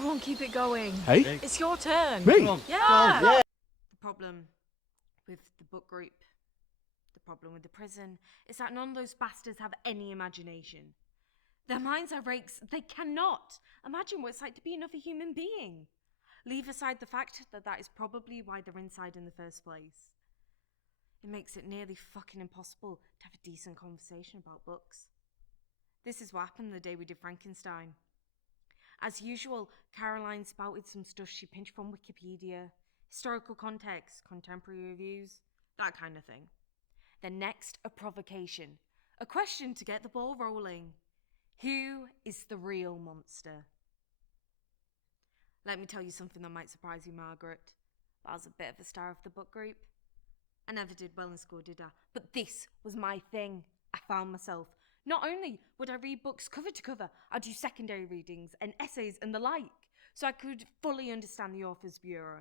Come on, keep it going. Hey? It's your turn. Me? Yeah. Go on, yeah. The problem with the book group, the problem with the prison, is that none of those bastards have any imagination. Their minds are rakes. They cannot imagine what it's like to be another human being. Leave aside the fact that that is probably why they're inside in the first place. It makes it nearly fucking impossible to have a decent conversation about books. This is what happened the day we did Frankenstein. As usual, Caroline spouted some stuff she pinched from Wikipedia, historical context, contemporary reviews, that kind of thing. Then next, a provocation, a question to get the ball rolling. Who is the real monster? Let me tell you something that might surprise you, Margaret. I was a bit of a star of the book group. I never did well in school, did I? But this was my thing. I found myself. Not only would I read books cover to cover, I'd do secondary readings and essays and the like, so I could fully understand the author's bureau.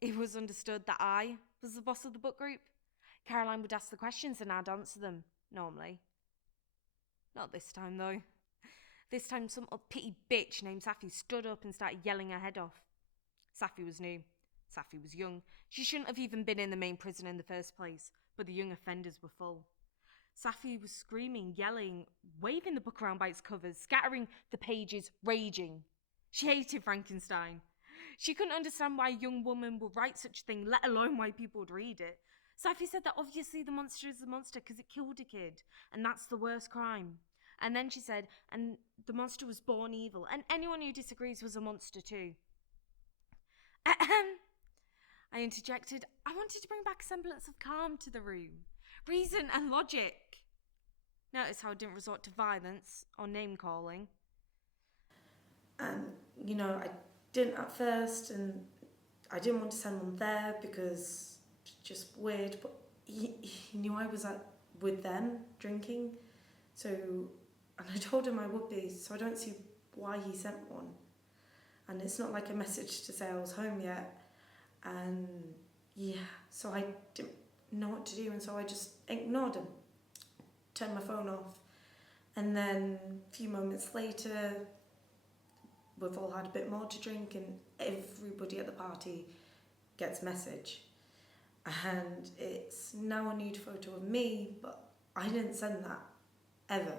It was understood that I was the boss of the book group. Caroline would ask the questions and I'd answer them, normally. Not this time, though. This time, some pity bitch named Safi stood up and started yelling her head off. Safi was new. Safi was young. She shouldn't have even been in the main prison in the first place, but the young offenders were full. Safi was screaming, yelling, waving the book around by its covers, scattering the pages, raging. She hated Frankenstein. She couldn't understand why a young woman would write such a thing, let alone why people would read it. Safi said that obviously the monster is the monster because it killed a kid, and that's the worst crime. And then she said, and the monster was born evil, and anyone who disagrees was a monster too. I interjected. I wanted to bring back a semblance of calm to the room. Reason and logic. Notice how I didn't resort to violence or name-calling. And, I didn't at first, and I didn't want to send one there because it's just weird, but he knew I was with them drinking, and I told him I would be, so I don't see why he sent one. And it's not like a message to say I was home yet. And so I didn't know what to do, and so I just ignored him, turned my phone off. And then a few moments later, we've all had a bit more to drink, and everybody at the party gets a message. And it's now a nude photo of me, but I didn't send that, ever.